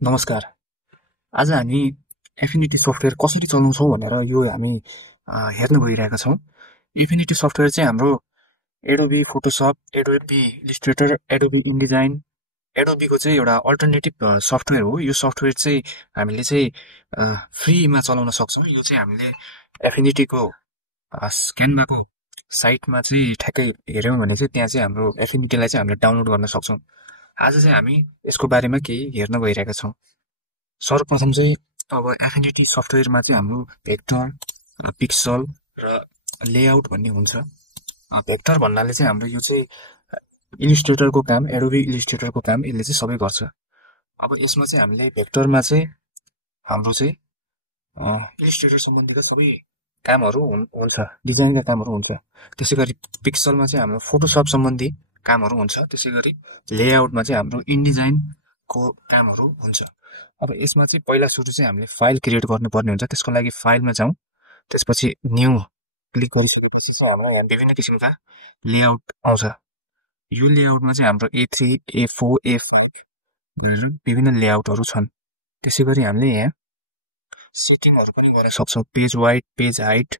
नमस्कार। आज हामी एफिनिटी सफ्टवेयर कसरी चलाउँछौँ भनेर यो हामी हेर्न गइरहेका छौँ। एफिनिटी सफ्टवेयर चाहिँ हाम्रो Adobe Photoshop, Adobe Illustrator, Adobe InDesign, एडोबीको चाहिँ एउटा अल्टरनेटिभ सफ्टवेयर हो। यो सफ्टवेयर चाहिँ हामीले चाहिँ फ्रीमा चलाउन सक्छौँ। यो चाहिँ हामीले एफिनिटीको क्यानभाको साइटमा चाहिँ ठ्याक्कै हेऱ्यौँ भने चाहिँ त्यहाँ चाहिँ हाम्रो एफिनिटीलाई चाहिँ हामीले डाउनलोड गर्न सक्छौँ। आज चाहिँ हामी यसको बारेमा केही हेर्न गइरहेका छौँ। सर्वप्रथम चाहिँ अब एफिनिटी सफ्टवेयरमा चाहिँ हाम्रो भेक्टर, पिक्सल र लेआउट भन्ने हुन्छ। भेक्टर भन्नाले चाहिँ हाम्रो यो चाहिँ इलिस्ट्रेटरको काम, एडोबी इलिस्ट्रेटरको काम यसले चाहिँ सबै गर्छ। अब यसमा चाहिँ हामीले भेक्टरमा चाहिँ हाम्रो चाहिँ इलिस्ट्रेटर सम्बन्धीका सबै कामहरू हुन्छ, डिजाइनका कामहरू हुन्छ। त्यसै गरी पिक्सलमा चाहिँ हाम्रो फोटोसप सम्बन्धी कामहरू हुन्छ। त्यसै गरी लेआउटमा चाहिँ हाम्रो इनडिजाइनको कामहरू हुन्छ। अब यसमा चाहिँ पहिला सुरु चाहिँ हामीले फाइल क्रिएट गर्नुपर्ने हुन्छ। त्यसको लागि फाइलमा जाउँ, त्यसपछि न्यू क्लिक गरिसकेपछि चाहिँ हाम्रो यहाँ विभिन्न किसिमका लेआउट आउँछ। यो लेआउटमा चाहिँ हाम्रो A3, A4, A5 गरेर विभिन्न लेआउटहरू छन्। त्यसै गरी हामीले यहाँ सेटिङहरू पनि गर्न सक्छौँ, page wide, page height,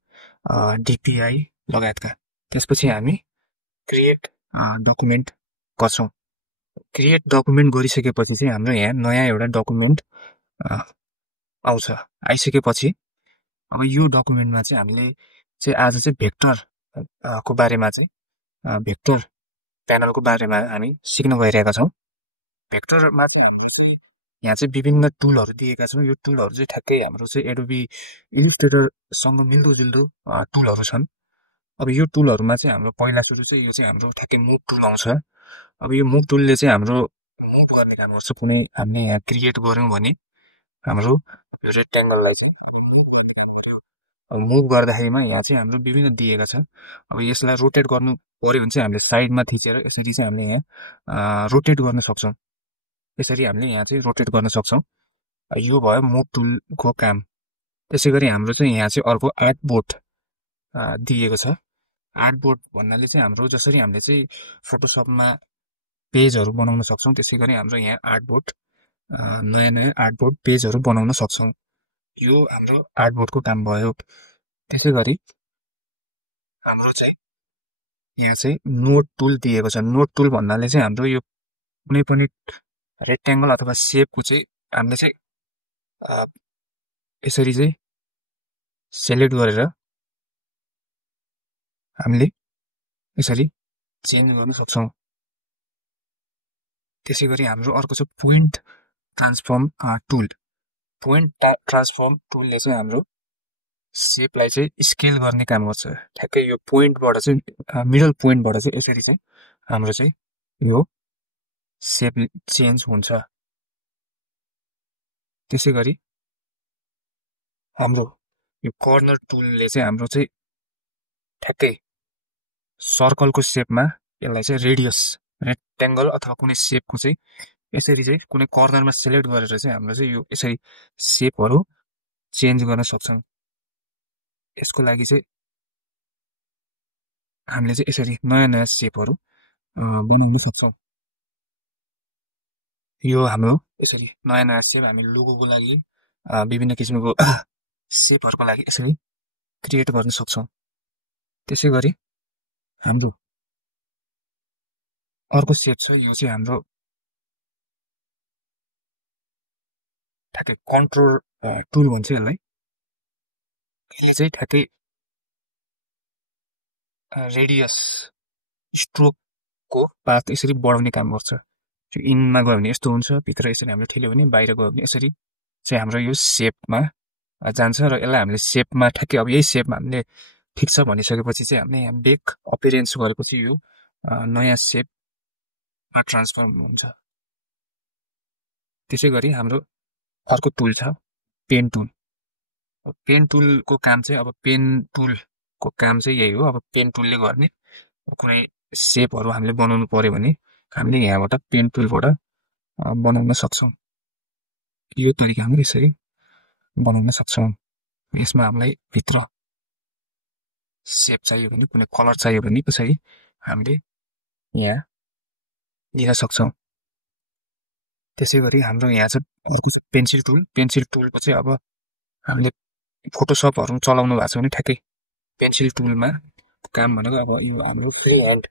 DPI लगायतका। त्यसपछि हामी क्रिएट डकुमेन्ट गर्छौँ। क्रिएट डकुमेन्ट गरिसकेपछि चाहिँ हाम्रो यहाँ नयाँ एउटा डकुमेन्ट आउँछ। आइसकेपछि अब यो डकुमेन्टमा चाहिँ हामीले चाहिँ आज चाहिँ भेक्टर को बारेमा चाहिँ भेक्टर प्यानलको बारेमा हामी सिक्न गइरहेका छौँ। भेक्टरमा चाहिँ हाम्रो चाहिँ यहाँ चाहिँ विभिन्न टुलहरू दिएका छौँ। यो टुलहरू चाहिँ ठ्याक्कै हाम्रो चाहिँ एडोबी इलिस्ट्रेटरसँग मिल्दोजुल्दो टुलहरू छन्। अब यो टुलहरूमा चाहिँ हाम्रो पहिला सुरु चाहिँ यो चाहिँ हाम्रो ठ्याक्कै मुभ टुल आउँछ। अब यो मुभ टुलले चाहिँ हाम्रो मुभ गर्ने काम गर्छ। कुनै हामीले यहाँ क्रिएट गऱ्यौँ भने हाम्रो यो रेक्ट्याङ्गललाई चाहिँ मुभ गर्ने काम गर्छ। अब मुभ गर्दाखेरिमा यहाँ चाहिँ हाम्रो विभिन्न दिएका छ। अब यसलाई रोटेट गर्नु पर्यो भने चाहिँ हामीले साइडमा थिचेर यसरी चाहिँ हामीले यहाँ रोटेट गर्न सक्छौँ। यसरी हामीले यहाँ चाहिँ रोटेट गर्न सक्छौँ। यो भयो मुभ टुलको काम। त्यसै गरी हाम्रो चाहिँ यहाँ चाहिँ अर्को आर्टबोर्ड दिएको छ। आर्टबोर्ड भन्नाले चाहिँ हाम्रो जसरी हामीले चाहिँ फोटोसपमा पेजहरू बनाउन सक्छौँ, त्यसै गरी हाम्रो यहाँ आर्टबोर्ड नयाँ नयाँ आर्टबोर्ड पेजहरू बनाउन सक्छौँ। यो हाम्रो आर्टबोर्डको काम भयो। त्यसै गरी हाम्रो चाहिँ यहाँ चाहिँ नोट टुल दिएको छ। नोट टुल भन्नाले चाहिँ हाम्रो यो कुनै पनि रेक्ट्याङ्गल अथवा सेपको चाहिँ हामीले चाहिँ यसरी चाहिँ सेलेक्ट गरेर हामीले यसरी चेन्ज गर्न सक्छौँ। त्यसै गरी हाम्रो अर्को छ point transform tool. Point transform टुलले चाहिँ हाम्रो सेपलाई चाहिँ स्केल गर्ने काम गर्छ। ठ्याक्कै यो पोइन्टबाट चाहिँ मिडल पोइन्टबाट चाहिँ यसरी चाहिँ हाम्रो चाहिँ यो सेप चेन्ज हुन्छ। त्यसै गरी हाम्रो यो कर्नर टुलले चाहिँ हाम्रो चाहिँ ठ्याक्कै सर्कलको सेपमा यसलाई चाहिँ रेडियस रेक्ट्याङ्गल अथवा कुनै सेपको चाहिँ यसरी चाहिँ कुनै कर्नरमा सेलेक्ट गरेर चाहिँ हाम्रो चाहिँ यो यसरी सेपहरू चेन्ज गर्न सक्छौँ। यसको लागि चाहिँ हामीले चाहिँ यसरी नयाँ नयाँ सेपहरू बनाउन सक्छौँ। यो हाम्रो यसरी नयाँ नयाँ सेप हामी लोगोको लागि विभिन्न किसिमको सेपहरूको लागि यसरी क्रिएट गर्न सक्छौँ। त्यसै गरी हाम्रो अर्को सेप छ। यो चाहिँ हाम्रो ठ्याक्कै कन्ट्रोल टुल भन्छ यसलाई। यसले चाहिँ ठ्याक्कै रेडियस स्ट्रोकको पाथ यसरी बढाउने काम गर्छ। त्यो इनमा गयो भने यस्तो हुन्छ, भित्र यसरी हामीले ठेल्यो भने बाहिर गयो भने यसरी चाहिँ हाम्रो यो सेपमा जान्छ र यसलाई हामीले सेपमा ठ्याक्कै अब यही सेपमा हामीले ठिक छ भनिसकेपछि चाहिँ हामीले यहाँ बेक अपियरेन्स गरेपछि यो नयाँ सेपमा ट्रान्सफर्म हुन्छ। त्यसै गरी हाम्रो अर्को टुल छ पेन टुल। पेन टुलको काम चाहिँ अब पेन टुलको काम चाहिँ यही हो। अब पेन टुलले गर्ने कुनै सेपहरू हामीले बनाउनु पर्यो भने हामीले यहाँबाट पेन टुलबाट बनाउन सक्छौँ। यो तरिकामा यसरी बनाउन सक्छौँ। यसमा हामीलाई भित्र सेप चाहियो भने कुनै कलर चाहियो भने यसरी हामीले यहाँ दिन सक्छौँ। त्यसैगरी हाम्रो यहाँ छ पेन्सिल टुल। पेन्सिल टुलको चाहिँ अब हामीले फोटोसपहरू चलाउनु भएको छ भने ठ्याक्कै पेन्सिल टुलमा काम भनेको अब यो हाम्रो फ्री ह्यान्ड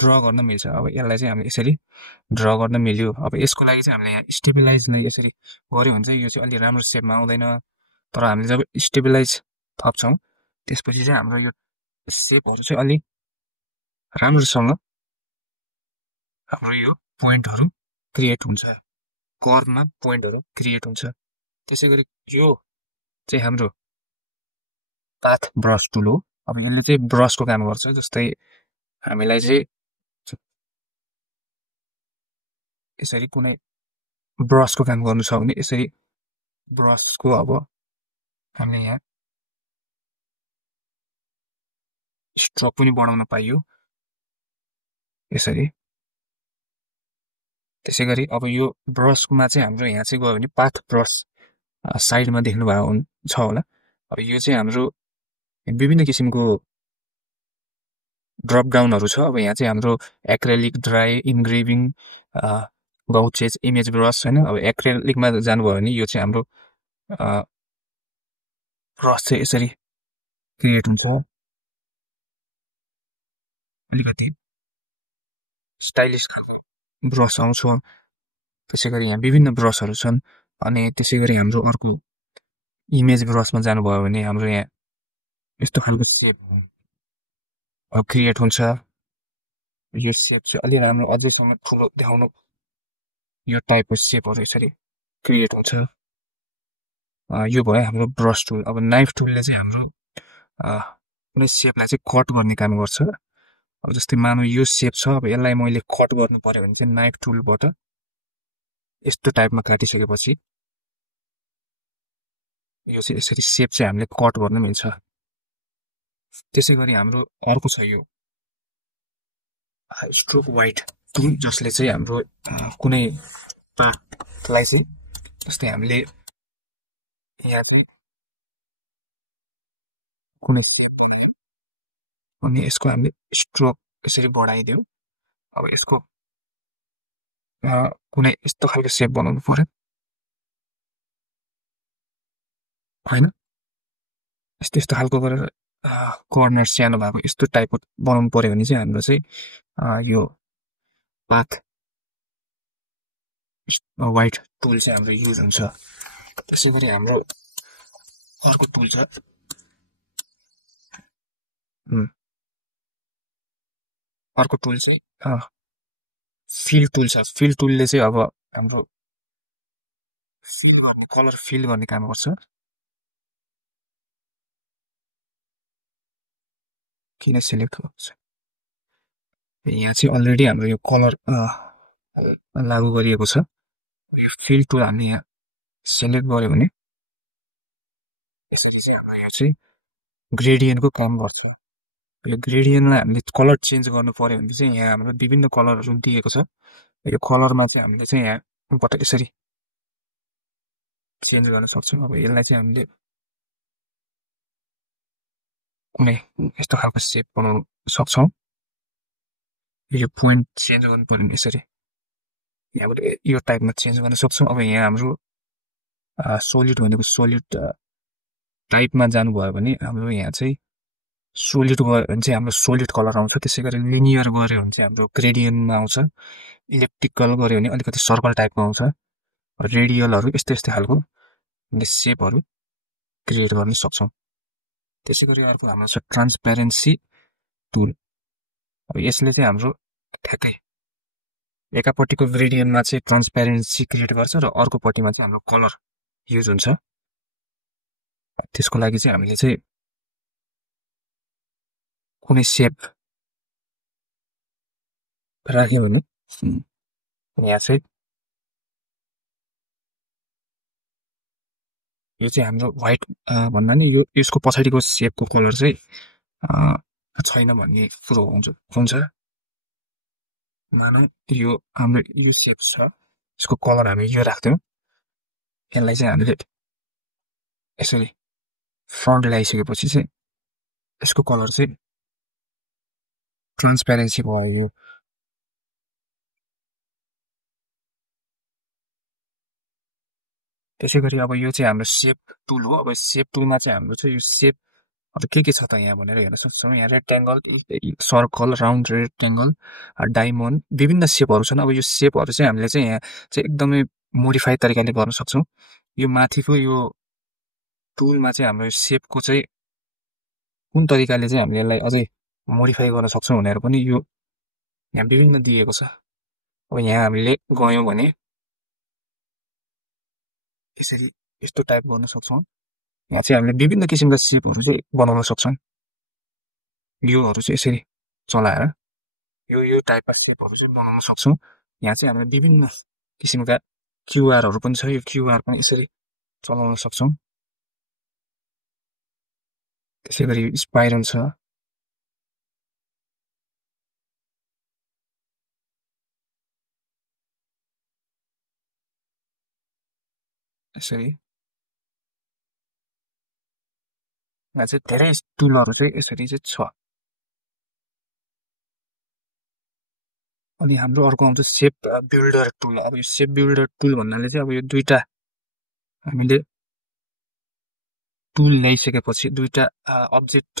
ड्र गर्न मिल्छ। अब यसलाई चाहिँ हामीले यसरी ड्र गर्न मिल्यो। अब यसको लागि चाहिँ हामीले यहाँ स्टेबिलाइज नै यसरी गऱ्यो भने चाहिँ यो चाहिँ अलि राम्रो सेपमा आउँदैन। तर हामीले जब स्टेबिलाइज थप्छौँ त्यसपछि चाहिँ हाम्रो यो सेपहरू चाहिँ अलि राम्रोसँग हाम्रो यो पोइन्टहरू क्रिएट हुन्छ, कर्भमा पोइन्टहरू क्रिएट हुन्छ। त्यसै गरी यो चाहिँ हाम्रो पाथ ब्रस टुल हो। अब यसले चाहिँ ब्रसको काम गर्छ। जस्तै हामीलाई चाहिँ यसरी कुनै ब्रसको काम गर्नु छ भने यसरी ब्रसको अब हामीले यहाँ स्ट्रोक पनि बढाउन पाइयो यसरी। त्यसै गरी अब यो ब्रसमा चाहिँ हाम्रो यहाँ चाहिँ गयो भने पाथ ब्रस साइडमा देख्नु भएको छ होला। अब यो चाहिँ हाम्रो विभिन्न किसिमको ड्रप डाउनहरू छ। अब यहाँ चाहिँ हाम्रो एक्रेलिक, ड्राई, इन्ग्रेभिङ, गौचेज, इमेज ब्रस होइन। अब एक्रेलिकमा जानुभयो भने यो चाहिँ हाम्रो ब्रस चाहिँ यसरी क्रिएट हुन्छ, अलिकति स्टाइलिस ब्रस आउँछ। त्यसै गरी यहाँ विभिन्न ब्रसहरू छन्। अनि त्यसै गरी हाम्रो अर्को इमेज ब्रसमा जानुभयो भने हाम्रो यहाँ यस्तो खालको सेप क्रिएट हुन्छ। यो सेप चाहिँ अलि राम्रो अझैसम्म ठुलो देखाउनु यो टाइपको सेपहरू यसरी क्रिएट हुन्छ। यो भयो हाम्रो ब्रस टुल। अब नाइफ टुलले चाहिँ हाम्रो कुनै सेपलाई चाहिँ कट गर्ने काम गर्छ। अब जस्तै मानौ यो सेप छ, अब यसलाई मैले कट गर्नु पर्यो भने चाहिँ नाइफ टुलबाट यस्तो टाइपमा काटिसकेपछि यो चाहिँ यसरी सेप चाहिँ हामीले कट गर्न मिल्छ। त्यसै गरी हाम्रो अर्को छ यो स्ट्रोक वाइट टुल, जसले चाहिँ हाम्रो कुनै पाथलाई चाहिँ जस्तै हामीले यहाँ चाहिँ कुनै अनि यसको हामीले स्ट्रोक यसरी बढाइदियो। अब यसको कुनै यस्तो खालको सेप बनाउनु पर्यो होइन, यस्तो यस्तो खालको गरेर कर्नर सानो भएको यस्तो टाइपको बनाउनु पर्यो भने चाहिँ हाम्रो चाहिँ यो पाथ वाइट टुल चाहिँ हाम्रो युज हुन्छ। त्यसै गरी हाम्रो अर्को टुल छ अर्को टुल चाहिँ फिल टुल छ। फिल टुलले चाहिँ अब हाम्रो फिल गर्ने कलर फिल गर्ने काम गर्छ। किन सेलेक्ट गर्छ यहाँ चाहिँ अलरेडी हाम्रो यो कलर लागू गरिएको छ। यो फिल टुल हामीले यहाँ सेलेक्ट गर्यो भने यसले चाहिँ हाम्रो यहाँ चाहिँ ग्रेडियन्टको काम गर्छ। यो ग्रेडियन्टलाई हामीले कलर चेन्ज गर्नु पर्यो भने चाहिँ यहाँ हाम्रो विभिन्न कलरहरू दिएको छ। यो कलरमा चाहिँ हामीले चाहिँ यहाँबाट यसरी चेन्ज गर्न सक्छौँ। अब यसलाई चाहिँ हामीले कुनै यस्तो खालको सेप बनाउन सक्छौँ। यो पोइन्ट चेन्ज गर्नु पर्यो भने यसरी यहाँबाट यो टाइपमा चेन्ज गर्न सक्छौँ। अब यहाँ हाम्रो सोलिड भनेको सोलिड टाइपमा जानुभयो भने हाम्रो यहाँ चाहिँ सोलिड गयो भने चाहिँ हाम्रो सोलिड कलर आउँछ। त्यसै गरी लिनियर गऱ्यो भने चाहिँ हाम्रो ग्रेडियन्टमा आउँछ। इलेप्टिकल गऱ्यो भने अलिकति सर्कल टाइपमा आउँछ। रेडियलहरू यस्तो यस्तो खालको हामीले सेपहरू क्रिएट गर्न सक्छौँ। त्यसै गरी अर्को हाम्रो छ ट्रान्सप्यारेन्सी टुल। अब यसले चाहिँ हाम्रो ठ्याक्कै एकापट्टिको ग्रेडियन्टमा चाहिँ ट्रान्सप्यारेन्सी क्रिएट गर्छ र अर्कोपट्टिमा चाहिँ हाम्रो कलर युज हुन्छ। त्यसको लागि चाहिँ हामीले चाहिँ कुनै सेप राख्यो भने यहाँ चाहिँ यो चाहिँ हाम्रो व्हाइट भन्दा नि यो यसको पछाडिको सेपको कलर चाहिँ छैन भन्ने कुरो हुन्छ। मानौ यो हाम्रो यो सेप छ, यसको कलर हामी यो राख्थ्यौँ। यसलाई चाहिँ हामीले यसरी फ्रन्ट ल्याइसकेपछि चाहिँ यसको कलर चाहिँ ट्रान्सप्यारेन्सी भयो। त्यसै गरी अब यो चाहिँ हाम्रो सेप टुल हो। अब सेप टुलमा चाहिँ हाम्रो चाहिँ यो सेपहरू के छ त यहाँ भनेर हेर्न सक्छौँ। यहाँ rectangle, circle, round, rectangle, diamond, विभिन्न सेपहरू छन्। अब यो सेपहरू चाहिँ हामीले चाहिँ यहाँ चाहिँ एकदमै मोडिफाई तरिकाले गर्न सक्छौँ। यो माथिको यो टुलमा चाहिँ हाम्रो सेपको चाहिँ कुन तरिकाले चाहिँ हामीले यसलाई अझै मोडिफाई गर्न सक्छौँ भनेर पनि यो यहाँ विभिन्न दिएको छ। अब यहाँ हामीले गयौँ भने यसरी यस्तो टाइप गर्न सक्छौँ। यहाँ चाहिँ हामीले विभिन्न किसिमका सेपहरू चाहिँ बनाउन सक्छौँ। योहरू चाहिँ यसरी चलाएर यो टाइपका सेपहरू चाहिँ बनाउन सक्छौँ। यहाँ चाहिँ हामीले विभिन्न किसिमका क्युआरहरू पनि छ। यो क्युआर पनि यसरी चलाउन सक्छौँ। त्यसै गरी स्पाइरल छ। यसरी यहाँ चाहिँ धेरै टुलहरू चाहिँ यसरी चाहिँ छ। अनि हाम्रो अर्को आउँछ सेप बिल्डर टुल। अब यो सेप बिल्डर टुल भन्नाले चाहिँ अब यो दुईटा हामीले टुल ल्याइसकेपछि, दुईटा अब्जेक्ट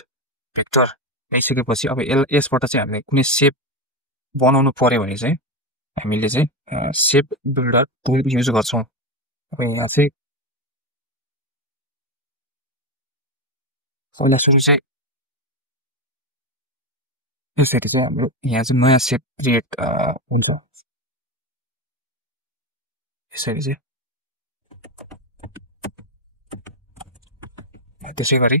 भेक्टर ल्याइसकेपछि अब यसबाट चाहिँ हामीले कुनै सेप बनाउनु पर्यो भने चाहिँ हामीले चाहिँ सेप बिल्डर टुल युज गर्छौँ। अब यहाँ चाहिँ पहिला सुरु चाहिँ यसरी चाहिँ हाम्रो यहाँ चाहिँ नयाँ सेप क्रिएट हुन्छ। यसरी चाहिँ त्यसै गरी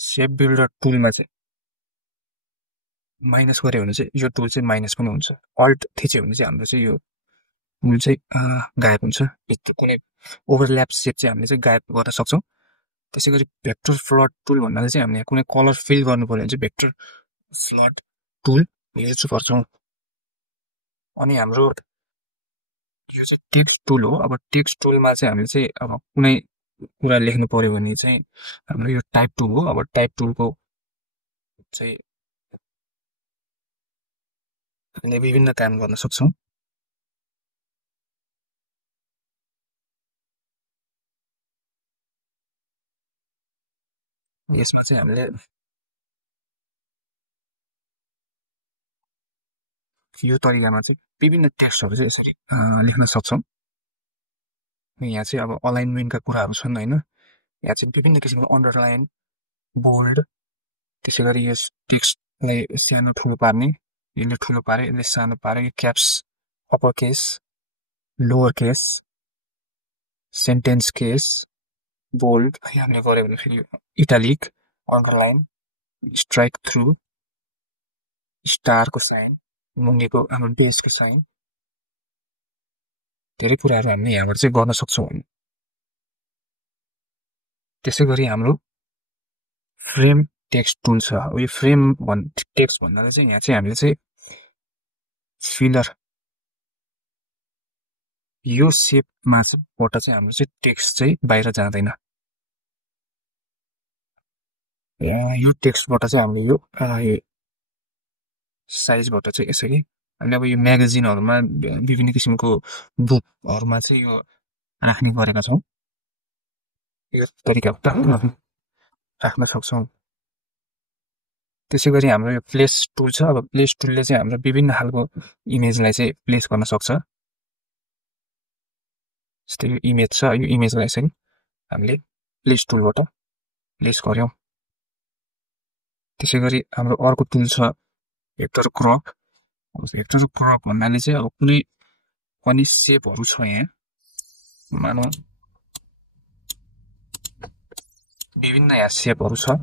सेप बिल्डर टुलमा चाहिँ माइनस गऱ्यो भने चाहिँ यो टुल चाहिँ माइनस पनि हुन्छ। अल्ट थिच्यो भने चाहिँ हाम्रो चाहिँ यो टुल चाहिँ गायब हुन्छ। भित्र कुनै ओभरल्याप सेप चाहिँ हामीले चाहिँ गायब गर्न सक्छौँ। त्यसै गरी भेक्टर फ्लड टुल भन्नाले चाहिँ हामीले कुनै कलर फिल गर्नु पर्यो भने चाहिँ भेक्टर फ्लड टुल युज गर्छौँ। अनि हाम्रो यो चाहिँ टेक्स्ट टुल हो। अब टेक्स्ट टुलमा चाहिँ हामीले चाहिँ अब कुनै कुरा लेख्नु पर्यो भने चाहिँ हाम्रो यो टाइप टुल हो। अब टाइप टुलको चाहिँ हामीले विभिन्न काम गर्न सक्छौँ। यसमा चाहिँ हामीले यो तरिकामा चाहिँ विभिन्न टेक्स्टहरू चाहिँ यसरी लेख्न सक्छौँ। यहाँ चाहिँ अब अलाइनमेन्टका कुराहरू छन् होइन। यहाँ चाहिँ विभिन्न किसिमको अन्डरलाइन, बोल्ड, त्यसै गरी यस टेक्स्टलाई सानो ठुलो पार्ने, यसले ठुलो पारे, यसले सानो पारे, यो caps, upper case, lower case, sentence case, bold हामीले गऱ्यो भने फेरि इटालिक, अन्डरलाइन, स्ट्राइक थ्रु, स्टारको साइन, मुनिको हाम्रो बेसको साइन, धेरै कुराहरू हामीले यहाँबाट चाहिँ गर्न सक्छौँ। त्यसै गरी हाम्रो फ्रेम टेक्स्ट टुल छ। यो फ्रेम टेक्स्ट भन्नाले चाहिँ यहाँ चाहिँ हामीले चाहिँ फिलर यो सेपमा बाट चाहिँ हाम्रो चाहिँ टेक्स्ट चाहिँ बाहिर जाँदैन। यो टेक्स्टबाट चाहिँ हामीले यो साइजबाट चाहिँ यसरी हामीले अब यो म्यागजिनहरूमा विभिन्न किसिमको बुकहरूमा चाहिँ यो राख्ने गरेका छौँ। यो तरिकाबाट राख्न सक्छौँ। त्यसै गरी हाम्रो यो प्लेस टुल छ। अब प्लेस टुलले चाहिँ हाम्रो विभिन्न खालको इमेजलाई चाहिँ प्लेस गर्न सक्छ। जस्तै यो इमेज छ, यो इमेजलाई यसरी हामीले प्लेस टुलबाट प्लेस गर्यौँ। त्यसै गरी हाम्रो अर्को टुल छ भेक्टर क्रप। अब भेक्टर क्रप भन्नाले चाहिँ अब कुनै पनि सेपहरू छ यहाँ, मानौँ विभिन्न यहाँ सेपहरू छ।